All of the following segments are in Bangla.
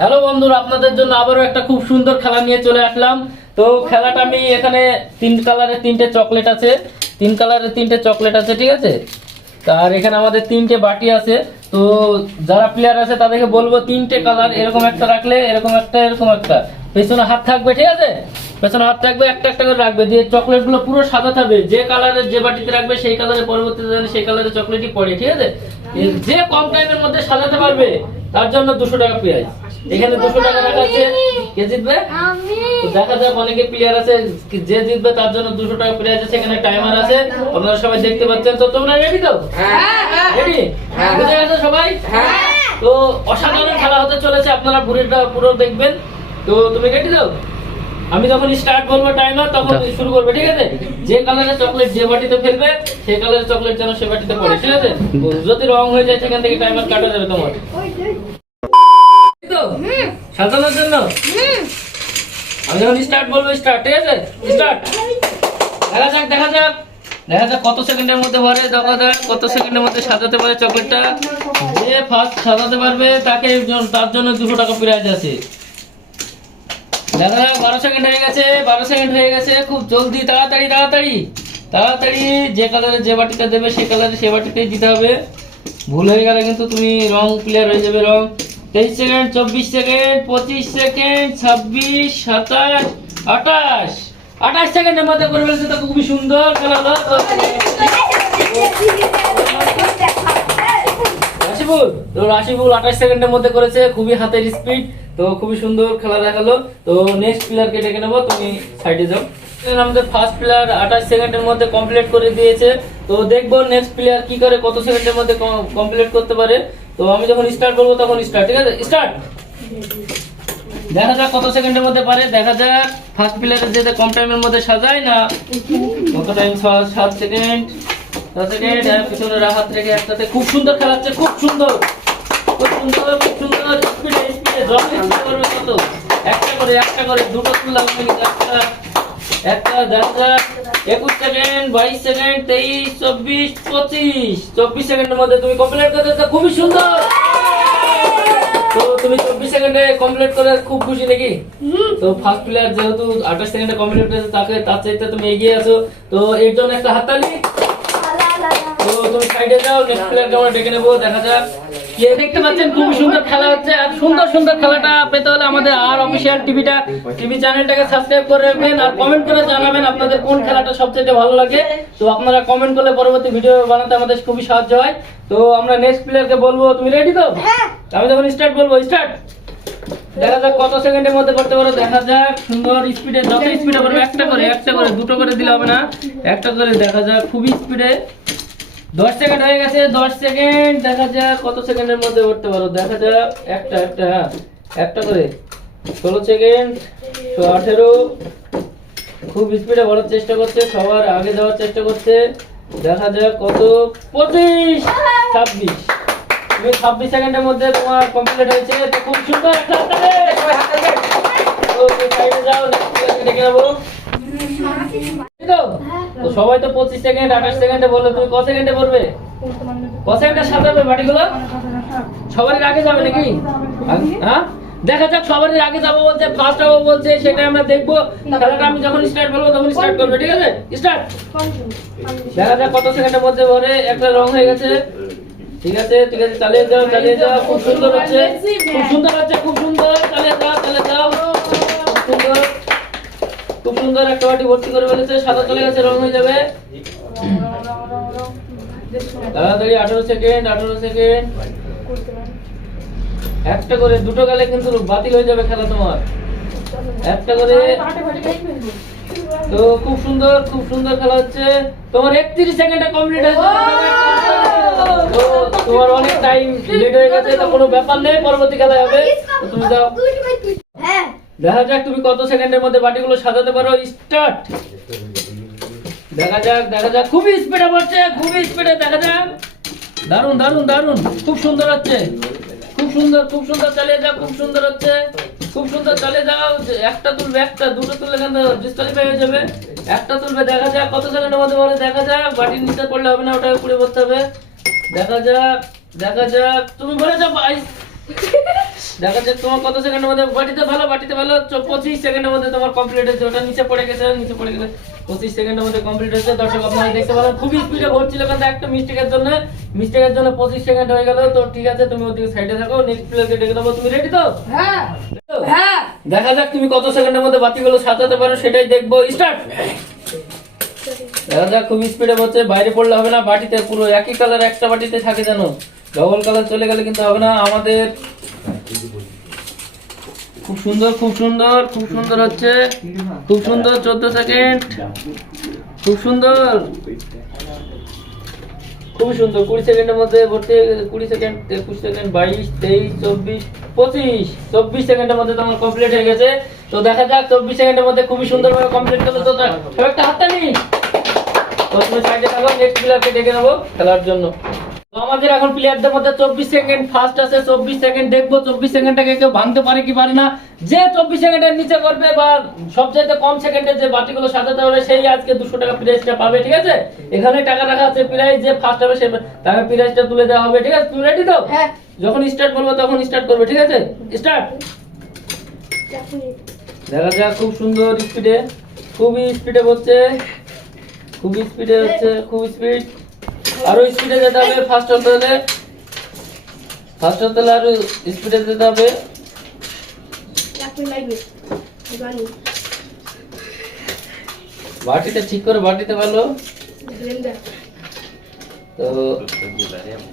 হ্যালো বন্ধুরা, আপনাদের জন্য আবারও একটা খুব সুন্দর খেলা নিয়ে চলে আসলাম। তো খেলাটা আমি এখানে তিন কালারের তিনটে চকলেট আছে। তিন কালারের তিনটে চকলেট আছে, ঠিক আছে? আর এখানে আমাদের তিনটে বাটি আছে। তো যারা প্লেয়ার আছে, তাদেরকে বলব তিনটে কালার এরকম একটা রাখলে এরকম একটা এরকম একটা। পেছনে হাত থাকবে, ঠিক আছে? পেছনে হাত থাকবে, একটা একটা করে রাখবে। দিয়ে চকলেটগুলো পুরো সাজাতে থাকবে। যে কালারের যে বাটিতে রাখবে, সেই কালারের পরবর্তীতে সেই কালারের চকলেটই পড়ে, ঠিক আছে? যে কম টাইমের মধ্যে সাজাতে পারবে, তার জন্য দুশো টাকা পেঁয়াজ এখানে দুশো টাকা রাখা আছে। কে জিতবে? তো দেখা যাক অনেকে প্লেয়ার আছে যে জিতবে তার জন্য দুশো টাকা প্লেয়ার আছে সেখানে টাইমার আছে। আপনারা সবাই দেখতে পাচ্ছেন। তো তোমরা রেডি তো? রেডি বুঝে গেছে সবাই? তো অসাধারণ খেলা হতে চলেছে। আপনারা পুরোটা পুরো দেখবেন। তো তুমি রেডি তো? আমি যখন স্টার্ট করব টাইমার তখন শুরু করবে ঠিক আছে? যে কালারের চকলেট যে বাটিতে ফেলবে সেই কালারের চকলেট যেন সে বাটিতে পড়ে ঠিক আছে? যদি রং হয়ে যায় সেখান থেকে টাইমার কাটা যাবে তোমার। সাজানোর জন্য? আমি যখন স্টার্ট বলব স্টার্ট ঠিক আছে? স্টার্ট দেখা যাক দেখা যাক। দেখা যাক কত সেকেন্ডের মধ্যে ভরে দেখা যাক কত সেকেন্ডের মধ্যে সাজাতে পারে চকলেটটা। যে ফার্স্ট সাজাতে পারবে তাকে তার জন্য দুশো টাকা প্রাইজ আছে। দেখা যাক বারো সেকেন্ড হয়ে গেছে বারো সেকেন্ড হয়ে গেছে। খুব জলদি তাড়াতাড়ি তাড়াতাড়ি। তাড়াতাড়ি যে কালারে যে বাটিটা দেবে সে কালারে সে বাটিতেই দিতে হবে। ভুল হয়ে গেলে কিন্তু তুমি রং প্লেয়ার হয়ে যাবে রং তেইশ সেকেন্ড, চব্বিশ সেকেন্ড, পঁচিশ সেকেন্ড, ছাব্বিশ, সাতাশ, আঠাশ। আঠাশ সেকেন্ডের মধ্যে করে ফেলছে তো খুবই সুন্দর আঠাশ সেকেন্ডের মধ্যে করেছে, খুবই হাতের স্পিড তো খুবই সুন্দর খেলা দেখাল। তো নেক্সট প্লেয়ারকে ডেকে নেব, তুমি সাইডে যাও। আমাদের ফার্স্ট প্লেয়ার আঠাশ সেকেন্ডের মধ্যে কমপ্লিট করে দিয়েছে। তো দেখব নেক্সট প্লেয়ার কি করে কত সেকেন্ডের মধ্যে কমপ্লিট করতে পারে। তো আমি যখন স্টার্ট বলব তখন স্টার্ট ঠিক আছে? স্টার্ট দেখা যাক কত সেকেন্ডের মধ্যে পারে, দেখা যাক ফার্স্ট প্লেয়ারের যেতে কম টাইমের মধ্যে সাজায় না। কত টাইম সাত সেকেন্ড দশ সেকেন্ড আর পিছনে হাত রেখে একসাথে খুব সুন্দর খেলাচ্ছে, খুব সুন্দর। খুব সুন্দর খুব সুন্দর স্পিডে স্পিডে জল করবে কত? একটা করে একটা করে, দুটো তুললাম একটা একুশ সেকেন্ড বাইশ সেকেন্ড তেইশ চব্বিশ পঁচিশ চব্বিশ সুন্দর তো তুমি চব্বিশ সেকেন্ডে কমপ্লিট করে খুব খুশি নাকি তো ফার্স্ট প্লেয়ার যেহেতু আঠাশ সেকেন্ডে কমপ্লিট করেছে তাকে তার চাইতে তুমি এগিয়ে আছো তো এর জন্য একটা হাততালি তো তুমি সাইডে যাও নেক্সট প্লেয়ারকে আমরা ডেকে নেব দেখা যাক দেখতে পাচ্ছেন খুব সুন্দর খেলা হচ্ছে। আর সুন্দর সুন্দর খেলাটা পেতে হলে আমাদের আর অফিসিয়াল টিভিটা টিভি চ্যানেলটাকে সাবস্ক্রাইব করে রাখবেন আর কমেন্ট করে জানাবেন আপনাদের কোন খেলাটা সবচেয়ে ভালো লাগে। তো আপনারা কমেন্ট করলে পরবর্তী ভিডিও বানাতে আমাদের খুবই সাহায্য হয়। তো আমরা নেক্সট প্লেয়ারকে বলব তুমি রেডি তো? আমি যখন স্টার্ট বলব স্টার্ট দেখা যাক কত সেকেন্ডের মধ্যে করতে পারো দেখা যাক। সুন্দর স্পিডে যত স্পিডে করবে একটা করে একটা করে দুটো করে দিলে হবে না। একটা করে দেখা যাক খুবই স্পিডে দশ সেকেন্ড হয়ে গেছে, দশ সেকেন্ড দেখা যাক কত সেকেন্ডের মধ্যে করতে পারো। দেখা যাক, একটা একটা হ্যাঁ একটা করে। ষোলো সেকেন্ড আঠেরো। খুব স্পিডে ভরার চেষ্টা করছে, সবার আগে যাওয়ার চেষ্টা করছে। দেখা যাক কত, পঁচিশ, ছাব্বিশ। তুমি ছাব্বিশ সেকেন্ডের মধ্যে তোমার কমপ্লিট হয়েছে খুব সুন্দর একটা যাও তো? সবাই তো পঁচিশ সেকেন্ড, আঠাশ সেকেন্ডে বলল, তুমি ক সেকেন্ডে বলবে? ক সেকেন্ডে সাজাবে বাটিগুলো? সবারই আগে যাবে নাকি? হ্যাঁ? দেখা যাক, সবারই আগে যাব বলছে ফার্স্ট হব বলছে, সেটা আমরা দেখব। খেলাটা আমি যখন স্টার্ট বলব তখন স্টার্ট করবে, ঠিক আছে? স্টার্ট দেখা যাক কত সেকেন্ডের মধ্যে ভরে একটা রং হয়ে গেছে। ঠিক আছে ঠিক আছে, চালিয়ে যাও চালিয়ে যাও, খুব সুন্দর হচ্ছে। খুব সুন্দর হচ্ছে, খুব সুন্দর চালিয়ে যাও চালিয়ে যাও খুব সুন্দর খুব সুন্দর একটা বাটি ভর্তি করে ফেলেছে সাদা চলে গেছে রং হয়ে যাবে। তাড়াতাড়ি আঠারো সেকেন্ড আঠারো সেকেন্ড একটা করে দুটো গেলে কিন্তু বাতিল হয়ে যাবে খেলা তোমার। একটা করে। তো খুব সুন্দর খুব সুন্দর খেলা হচ্ছে। তোমার একত্রিশ সেকেন্ডে কমপ্লিট হয়েছে। তো তোমার অনেক টাইম লেট হয়ে গেছে তো কোনো ব্যাপার নেই পরবর্তী খেলায় হবে। তুমি যাও। দেখা যাক তুমি কত সেকেন্ডের মধ্যে বাটিগুলো সাজাতে পারো। স্টার্ট দেখা যাক দেখা যাক। খুবই স্পিডে পড়ছে খুবই স্পিডে দেখা যাক। দারুণ দারুণ দারুণ খুব সুন্দর হচ্ছে। খুব সুন্দর খুব সুন্দর চালিয়ে যাও, খুব সুন্দর হচ্ছে। খুব সুন্দর চালিয়ে যাও। একটা তুলবে, একটা, দুটো তুললে কিন্তু ডিসকালিফাই হয়ে যাবে। একটা তুলবে, দেখা যাক। কত সেকেন্ডের মধ্যে বলে, দেখা যাক। বাটির নিচে পড়লে হবে না ওটা উপরে পড়তে হবে। দেখা যাক দেখা যাক। তুমি বলে যাও দেখা যাক তোমার কত সেকেন্ডের মধ্যে বাটিতে ভালো বাটিতে ভালো পঁচিশ সেকেন্ডের মধ্যে তোমার কমপ্লিট হয়েছে। ওটা নিচে পড়ে গেছে নিচে পড়ে গেছে। পঁচিশ সেকেন্ডের মধ্যে কমপ্লিট হয়েছে। দর্শক আপনারা দেখতে পারেন খুবই স্পিডে ভরছিল কিন্তু একটা মিস্টেকের জন্য। মিস্টেকের জন্য পঁচিশ সেকেন্ড হয়ে গেল। তো ঠিক আছে তুমি ওদিকে সাইডে থাকো নেক্সট প্লেয়ারকে ডেকে দেবো। তুমি রেডি তো? হ্যাঁ। হ্যাঁ। দেখা যাক তুমি কত সেকেন্ডের মধ্যে বাতিগুলো সাজাতে পারো সেটাই দেখব। স্টার্ট দেখা যাক খুব স্পিডে হচ্ছে। বাইরে পড়লে হবে না বাটিতে পুরো একই কালার একটা বাটিতে থাকে যেন। ডবল কালার চলে গেলে কিন্তু হবে না আমাদের খুব সুন্দর খুব সুন্দর খুব সুন্দর হচ্ছে। খুব সুন্দর, চোদ্দ সেকেন্ড খুব সুন্দর। খুবই সুন্দর। কুড়ি সেকেন্ডের মধ্যে ভর্তি কুড়ি সেকেন্ড একুশ সেকেন্ড বাইশ, তেইশ, চব্বিশ, পঁচিশ। চব্বিশ সেকেন্ডের মধ্যে তোমার কমপ্লিট হয়ে গেছে। তো দেখা যাক, চব্বিশ সেকেন্ডের মধ্যে খুবই সুন্দরভাবে কমপ্লিট করলে তো একটা তো তুমি সাইডে থাকো নেক্সট প্লেয়ারকে ডেকে নেব খেলার জন্য। আমাদের এখন প্লেয়ারদের মধ্যে চব্বিশ সেকেন্ড ফার্স্ট আছে চব্বিশ সেকেন্ড দেখব চব্বিশ সেকেন্ডটাকে কেউ ভাঙতে পারে কি পারে না। যে চব্বিশ সেকেন্ডের নিচে করবে বা সবচাইতে কম সেকেন্ডে যে বাটিগুলো সাজাতে হবে সেই আজকে দুশো টাকা প্রাইজটা পাবে ঠিক আছে? এখানে টাকা রাখা আছে প্রাইজ যে ফার্স্ট হবে সে তাকে প্রাইজটা তুলে দেওয়া হবে ঠিক আছে? তুমি রেডি তো? হ্যাঁ। যখন স্টার্ট করব তখন স্টার্ট করবে ঠিক আছে? স্টার্ট দেখা যাক খুব সুন্দর স্পিডে খুবই স্পিডে হচ্ছে খুবই স্পিডে হচ্ছে খুব স্পিড আরও স্পিডে যেতে হবে ফার্স্ট হতে ফার্স্ট হতে হলে আরও স্পিডে যেতে হবে। বাটিতে ঠিক করে বাটিতে ভালো। তো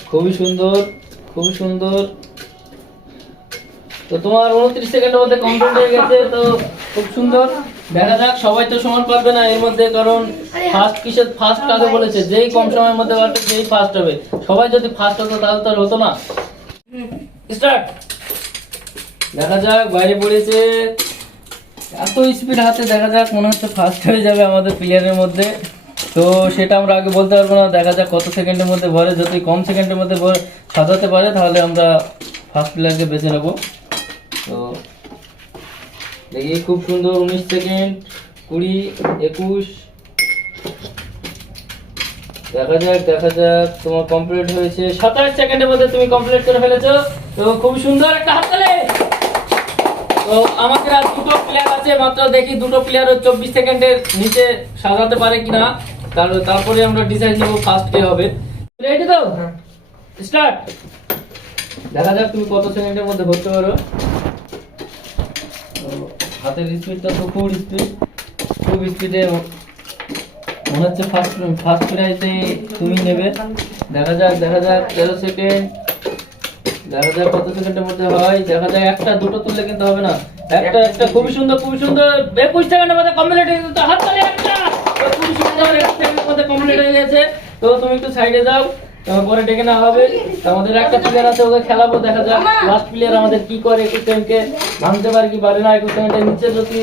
খুবই সুন্দর খুবই সুন্দর। তো তোমার উনত্রিশ সেকেন্ডের মধ্যে কমপ্লিট হয়ে গেছে, তো খুব সুন্দর। দেখা যাক সবাই তো সমান পারবে না এর মধ্যে কারণ ফার্স্ট কিসের ফার্স্ট কাকে বলেছে? যেই কম সময়ের মধ্যে পারবে সেই ফার্স্ট হবে। সবাই যদি ফার্স্ট হতো তাহলে তো হতো না। স্টার্ট দেখা যাক বাইরে পড়েছে। এত স্পিড হাতে দেখা যাক মনে হচ্ছে ফার্স্ট হয়ে যাবে আমাদের প্লেয়ারের মধ্যে। তো সেটা আমরা আগে বলতে পারব না দেখা যাক কত সেকেন্ডের মধ্যে ভরে। যদি কম সেকেন্ডের মধ্যে ভরে- সাজাতে পারে তাহলে আমরা ফার্স্ট প্লেয়ারকে বেছে নেব। তো দেখি খুব সুন্দর উনিশ সেকেন্ড কুড়ি একুশ। দেখা যাক দেখা যাক তোমার কমপ্লিট হয়েছে। সাতাশ সেকেন্ডের মধ্যে তুমি কমপ্লিট করে ফেলেছো। তো খুব সুন্দর একটা হাততালি। তো আমাদের আর দুটো প্লেয়ার আছে মাত্র দেখি দুটো প্লেয়ার চব্বিশ সেকেন্ডের নিচে সাজাতে পারে কিনা। তার তারপরে আমরা ডিসাইড নেব ফার্স্ট কে হবে। রেডি তো? স্টার্ট দেখা যাক তুমি কত সেকেন্ডের মধ্যে ভরতে পারো। হাতের স্পিডটা তো খুব স্পিড খুব স্পিডে মনে হচ্ছে ফার্স্ট ফার্স্ট প্রাইজে তুমি নেবে। দেখা যাক দেখা যাক, তেরো সেকেন্ড দেখা যাক কত সেকেন্ডের মধ্যে হয়। দেখা যায় একটা, দুটো তুললে কিন্তু হবে না। একটা একটা, খুবই সুন্দর খুবই সুন্দর। একুশ সেকেন্ডের মধ্যে কমপ্লিট হয়ে গেছে। হাত তালি একটা। খুবই সুন্দর একুশ সেকেন্ডের মধ্যে কমপ্লিট হয়ে গেছে। তো তুমি একটু সাইডে যাও। তারপরে ডেকে নেওয়া হবে। আমাদের একটা প্লেয়ার আছে ওকে খেলাবো দেখা যাক লাস্ট প্লেয়ার আমাদের কি করে একুশ ভাঙতে পারে কি পারে না একুশ নিচে যদি।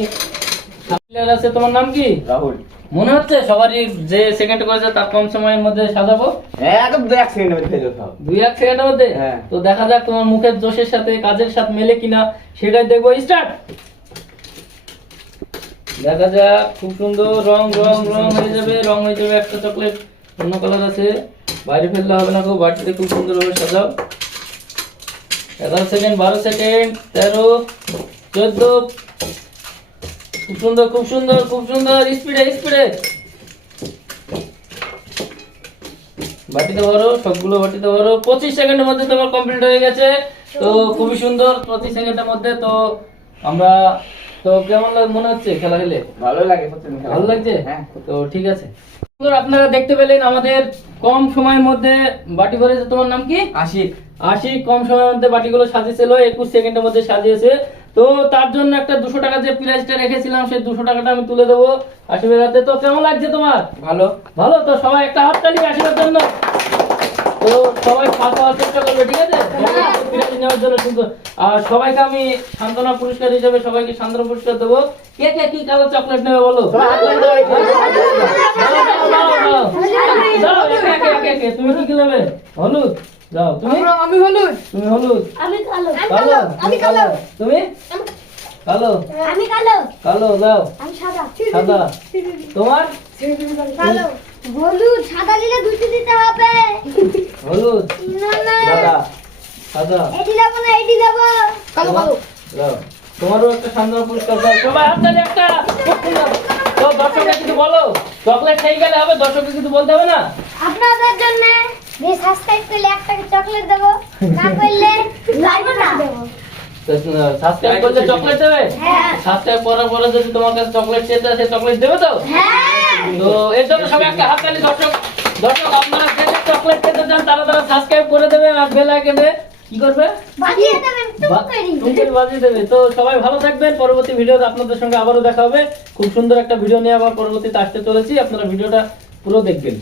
প্লেয়ার আছে তোমার নাম কি? রাহুল। মনে হচ্ছে সবারই যে সেকেন্ড করেছে তার কম সময়ের মধ্যে সাজাবো। একদম এক সেকেন্ডের মধ্যে দুই এক সেকেন্ডের মধ্যে? হ্যাঁ। তো দেখা যাক তোমার মুখের জোশের সাথে কাজের সাথে মেলে কিনা সেটাই দেখব। স্টার্ট দেখা যাক খুব সুন্দর রং রং রং হয়ে যাবে রং হয়ে যাবে একটা চকলেট অন্য কালার আছে। বাইরে ফেললে হবে না গো বাটিতে খুব সুন্দর ভাবে সাজাও। এগারো সেকেন্ড বারো সেকেন্ড তেরো চোদ্দ। খুব সুন্দর খুব সুন্দর খুব সুন্দর স্পিডে স্পিডে বাটিতে ভরো সবগুলো বাটিতে ভরো। পঁচিশ সেকেন্ডের মধ্যে তোমার কমপ্লিট হয়ে গেছে। তো খুবই সুন্দর পঁচিশ সেকেন্ডের মধ্যে। তো আমরা তো কেমন লাগ- মনে হচ্ছে খেলা খেলে? ভালো লাগে ভালো লাগছে? হ্যাঁ। তো ঠিক আছে। আপনারা দেখতে পেলেন আমাদের কম সময়ের মধ্যে বাটি ভরেছে। তোমার নাম কি? আশিক। আশি কম সময়ের মধ্যে বাটিগুলো সাজিয়েছিল একুশ সেকেন্ডের মধ্যে সাজিয়েছে। তো তার জন্য একটা দুশো টাকা যে প্রাইসটা রেখেছিলাম সেই দুশো টাকাটা আমি তুলে দেবো আশীর্বাদ হাতে। তো কেমন লাগছে তোমার? ভালো। ভালো? তো সবাই একটা হাত তালি আশীর্বাদ জন্য। তো সবাই ফাঁস হওয়ার চেষ্টা করবে ঠিক আছে? বিরিয়ানি নেওয়ার জন্য কিন্তু আর সবাইকে আমি সান্ত্বনা পুরস্কার হিসেবে সবাইকে সান্ত্বনা পুরস্কার দেবো। কে কে কি কালো চকলেট নেবে বলো। তুমি কি কি নেবে? হলুদ? যাও তুমি? আমি হলুদ। তুমি হলুদ? আমি কালো। কালো? আমি কালো তুমি? কালো? আমি কালো। কালো দাও আমি সাদা। সাদা। তোমার? কালো। হলুদ। সাদা দিলে দুটো দিতে হবে। হলুদ। না না। দাদা সাদা। এটি দেবো না এটি দেবো কালো কালো। দাও। তোমারও একটা সান্ত্বনা পুরস্কার দাও। সবাই হাততালি একটা। খুব সুন্দর। তো দর্শকরা কিছু বলো। চকলেট খেয়ে গেলে হবে দর্শককে কিছু বলতে হবে না? আপনাদের জন্য যে সাবস্ক্রাইব করলে এক টাকা চকলেট দেবো। না করলে লাইভ না। দেবো। সাবস্ক্রাইব করলে চকলেট দেবে? হ্যাঁ। সাবস্ক্রাইব করার পরে যদি তোমার কাছে চকলেট চেতে আসে চকলেট দেবে তো? হ্যাঁ। তো এর জন্য সবাই একটা হাততালি দর্শক দর্শক আপনারা যে যে চকলেট খেতে চান তারা তারা সাবস্ক্রাইব করে দেবেন আর বেল আইকনে কি করবে? বাজিয়ে দেবেন বাজিয়ে দেবে। তো সবাই ভালো থাকবেন। পরবর্তী ভিডিওতে আপনাদের সঙ্গে আবারও দেখা হবে। খুব সুন্দর একটা ভিডিও নিয়ে আবার পরবর্তীতে আসতে চলেছি। আপনারা ভিডিওটা পুরো দেখবেন।